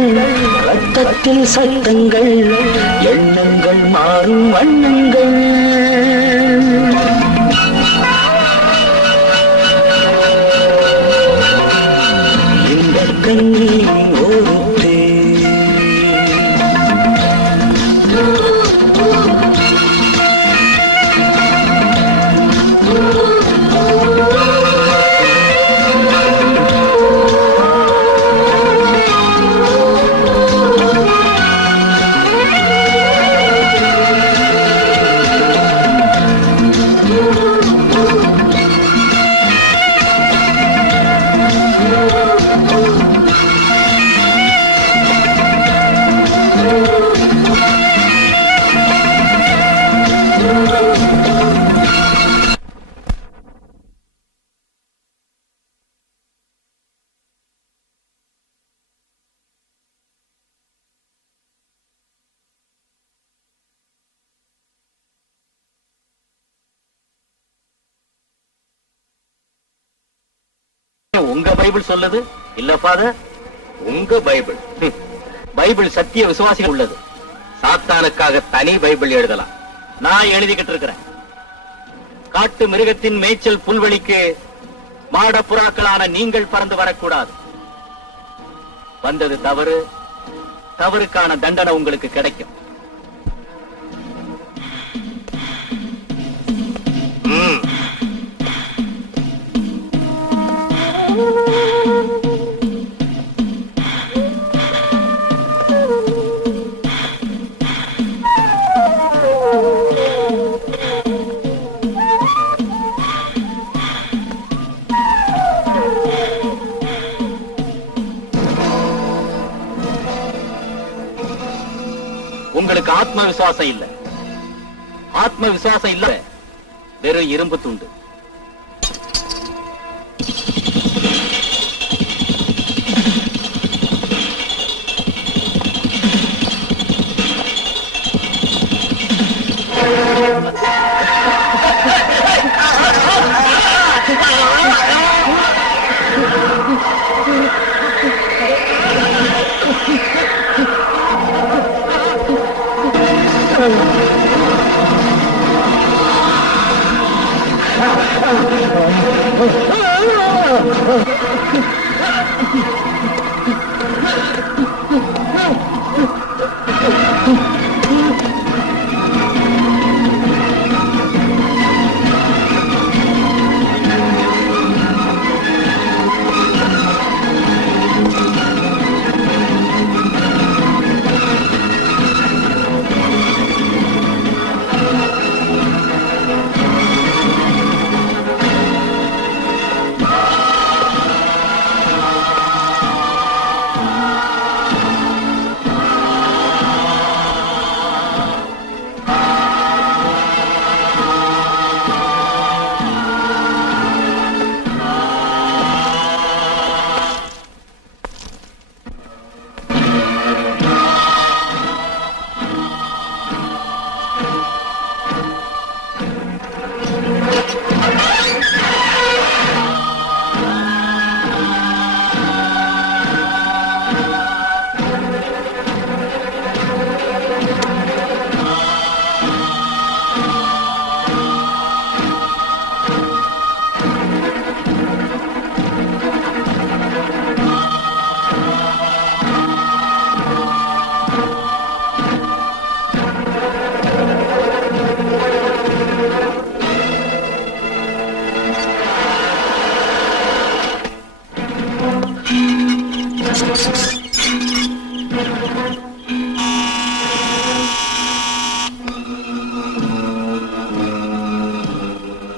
ரத்தத்தில் சத்தங்கள் எண்ணங்கள் மாறும் வண்ணங்கள் இந்த கண்ணில் ஒரு உங்க பைபிள் சொல்லுது இல்ல ஃபாதர், உங்க பைபிள். பைபிள் சத்திய விசுவாசிகள் உள்ளது. சாத்தானுக்காக தனி பைபிள் எழுதலாம். நான் எழுதிக்கிட்டு இருக்கிறேன். காட்டு மிருகத்தின் மேய்ச்சல் புல்வெளிக்கு மாடப்புறாக்களான நீங்கள் பறந்து வரக்கூடாது. வந்தது தவறு, தவறுக்கான தண்டனை உங்களுக்கு கிடைக்கும். உங்களுக்கு ஆத்ம விசுவாசம் இல்ல. ஆத்ம விசுவாசம் இல்ல, வெறும் இரும்பு துண்டு.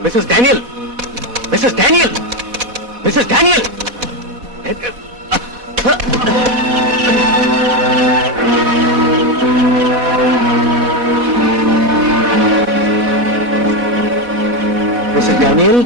Mrs. Daniel! Mrs. Daniel! Mrs. Daniel! Mrs. Daniel?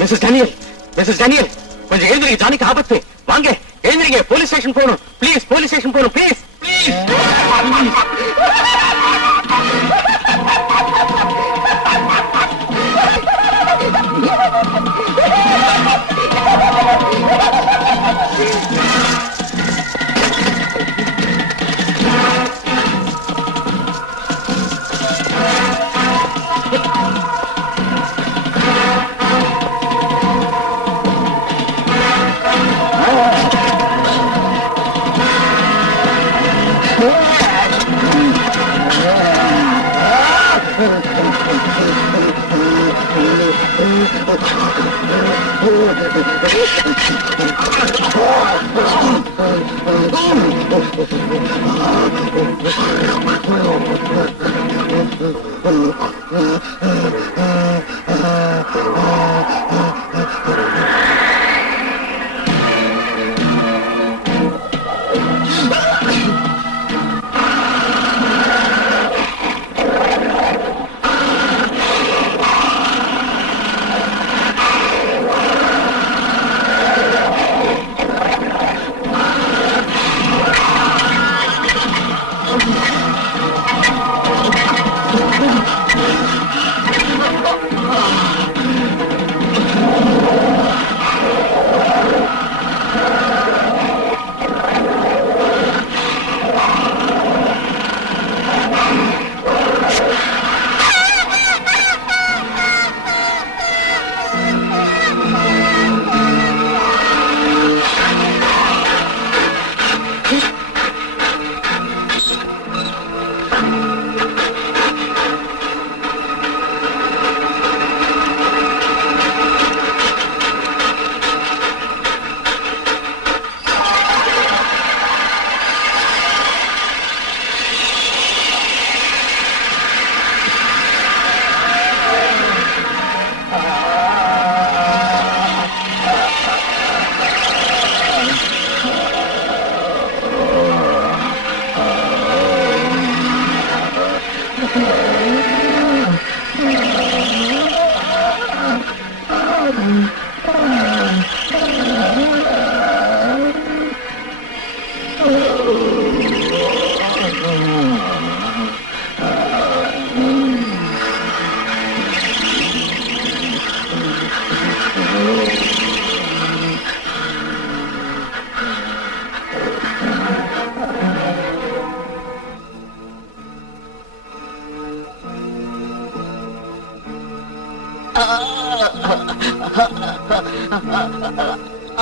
Mrs. Daniel! Mrs. Daniel! கொஞ்சம் எழுந்திரிங்க, ஜானிக்கு ஆபத்து. வாங்க எழுந்திரிங்க, போலீஸ் ஸ்டேஷன் போகணும். ப்ளீஸ், போலீஸ் ஸ்டேஷன் போகணும். ப்ளீஸ்.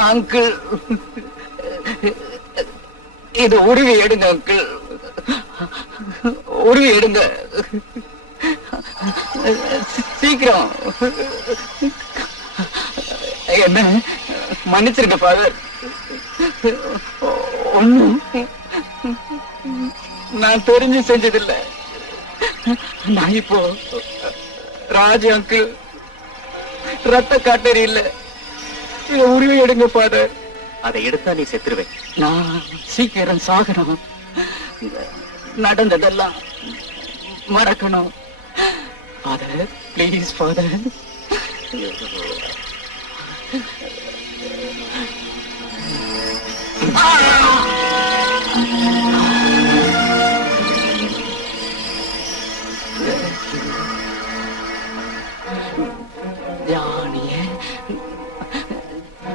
அங்கிள், இது உருவி எடுங்க அங்கிள், உருவி எடுங்க சீக்கிரம். என்ன மன்னிச்சிருக்க ஃபாதர், ஒண்ணும் நான் தெரிஞ்சு செஞ்சதில்லை. நான் இப்போ ராஜ் அங்கிள் ரத்த காட்டறி இல்ல, இத உருவி எடுங்க ஃபாதர். அதை எடுத்தா நீ செத்துருவேன். நான் சீக்கிரம் சாகணும், நடந்ததெல்லாம் மறக்கணும் ஃபாதர், ப்ளீஸ் ஃபாதர்.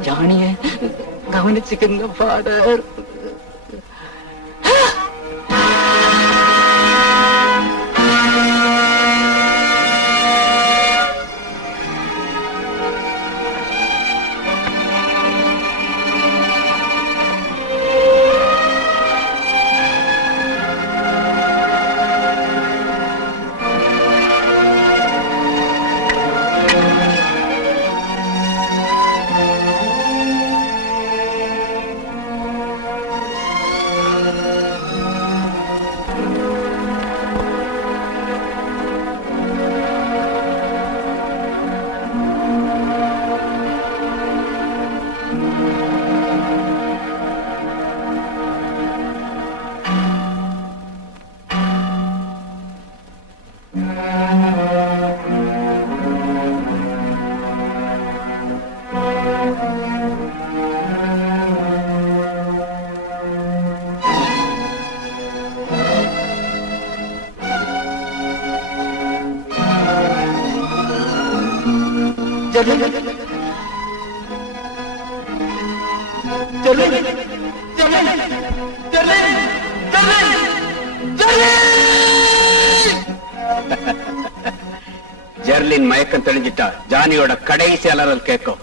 ஜானிய கவனிச்சுக்கங்க father. Jerlin Jerlin Jerlin Jerlin Jerlin மயக்கம் தெளிஞ்சிட்டா ஜானியோட கடைசி அலறல் கேட்கும்.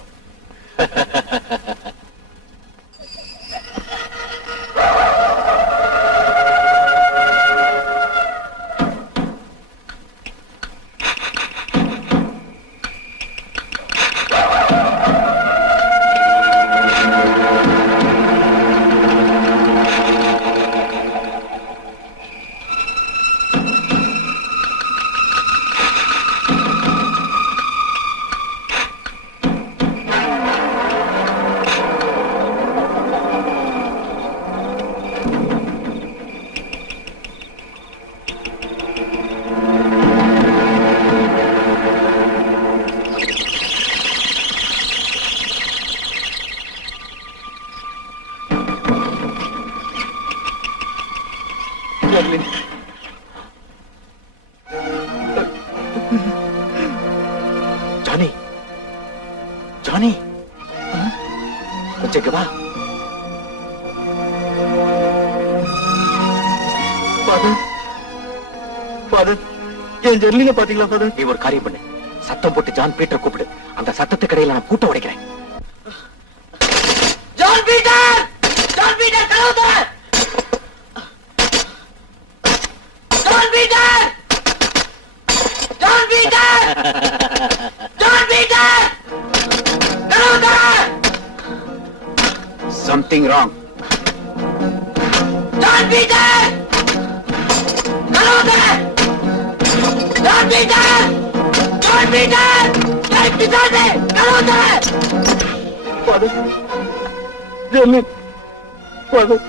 ஜெர்லின் ஜானி ஜானி கொஞ்சம் இங்க வா. ஃபாதர் என் ஜெர்லினை பாத்தீங்களா ஃபாதர்? நீ ஒரு காரியம் பண்ணு, சத்தம் போட்டு ஜான் பீட்டர் கூப்பிடு. அந்த சத்தத்துக்கு இடையில நான் கூட்ட உடைக்கிறேன். John Peter! ஜான் பீட்டர் கதவு திற! John Peter! John Peter! John Peter! கதவு திற! Something wrong. John Peter! கதவு திற! John Peter! John Peter! ஏய் பிசாசே! கதவு திற! ஃபாதர் ஜெர்லின் ஃபாதர்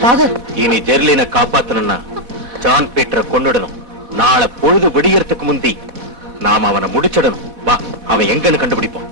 ஃபாதர் இனி ஜெர்லினை காப்பாத்தணும்னா ஜான் பீட்டரை கொன்னுடணும். நாளை பொழுது விடியறதுக்கு முந்தி நாம அவனை முடிச்சிடணும். வா, அவன் எங்கன்னு கண்டுபிடிப்போம்.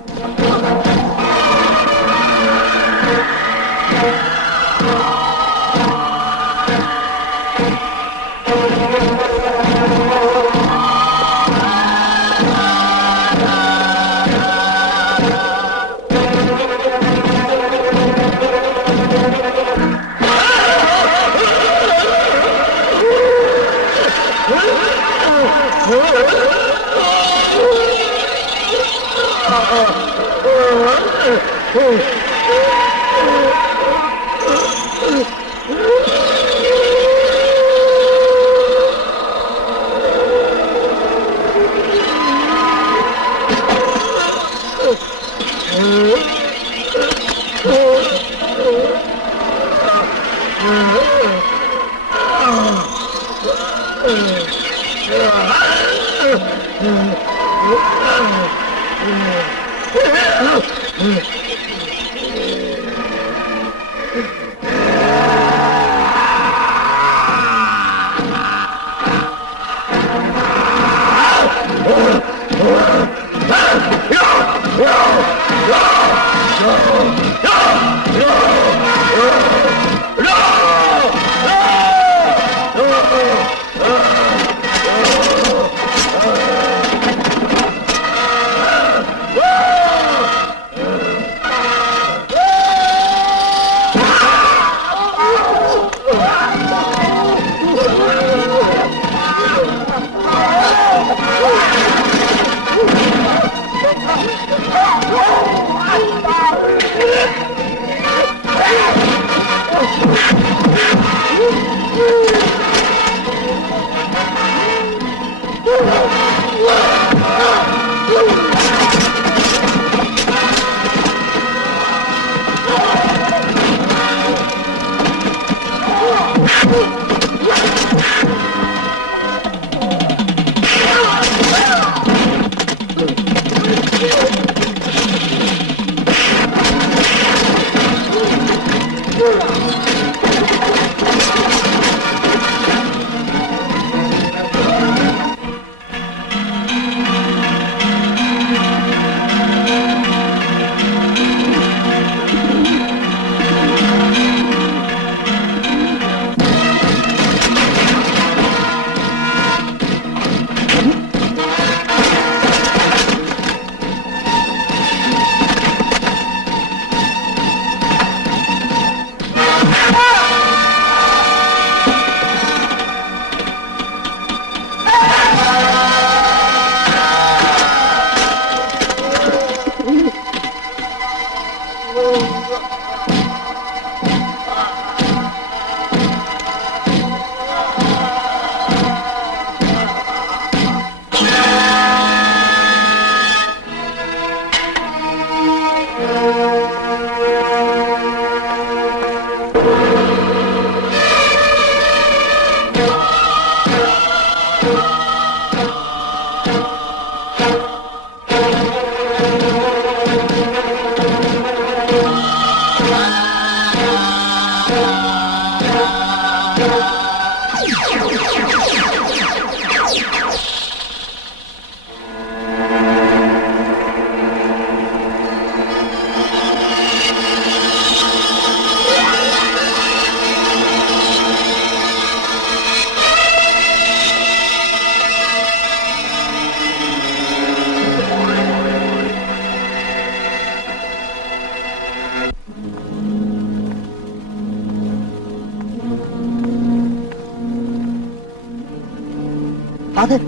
ஃபாதர்,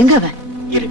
எங்க அவன்? இரு.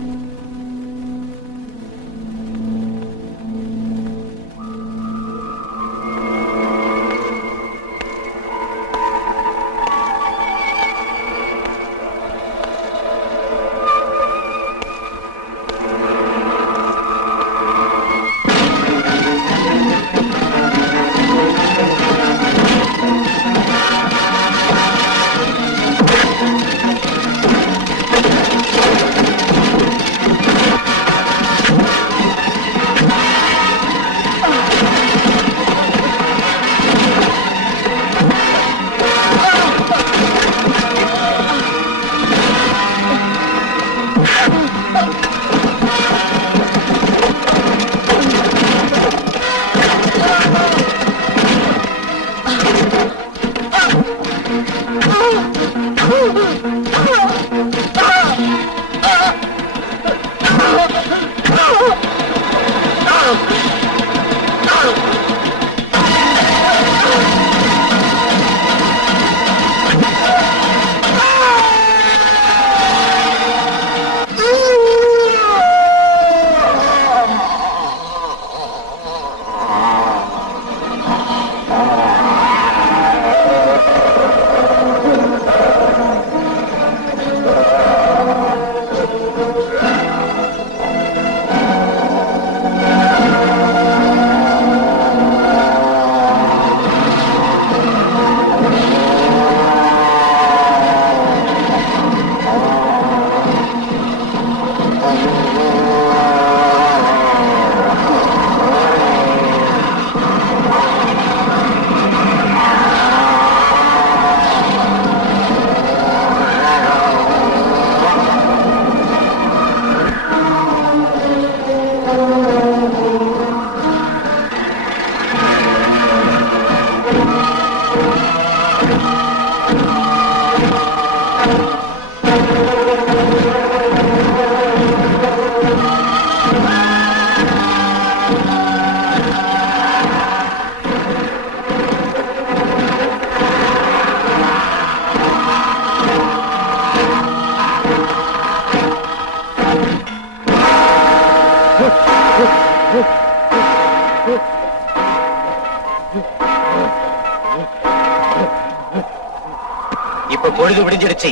இப்ப பொழுது விடிஞ்சிருச்சு.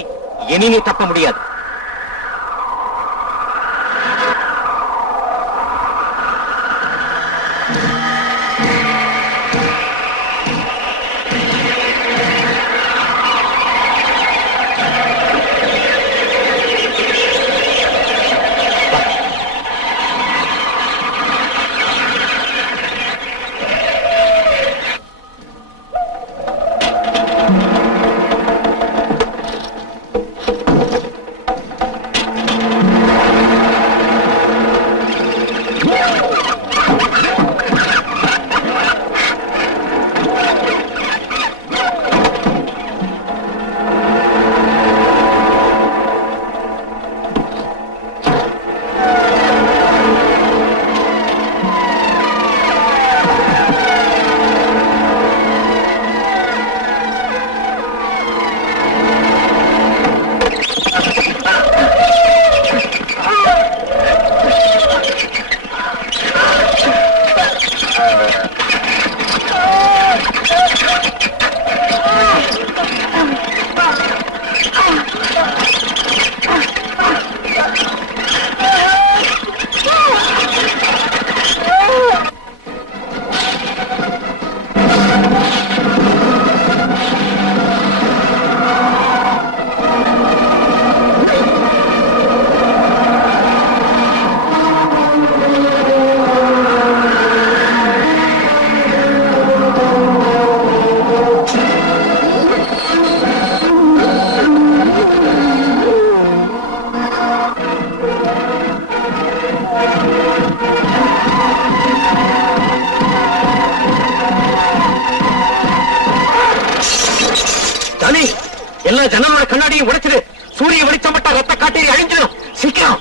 இனி நீ தப்ப முடியாது. எல்லா ஜனங்களோட கண்ணாடியும் உடைச்சிடு. சூரிய வெளிச்சம் பட்டா ரத்த காட்டேரி அழிஞ்சிடும். சீக்கிரம்.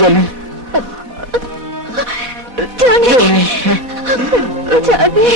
ஜானி. ஜானி.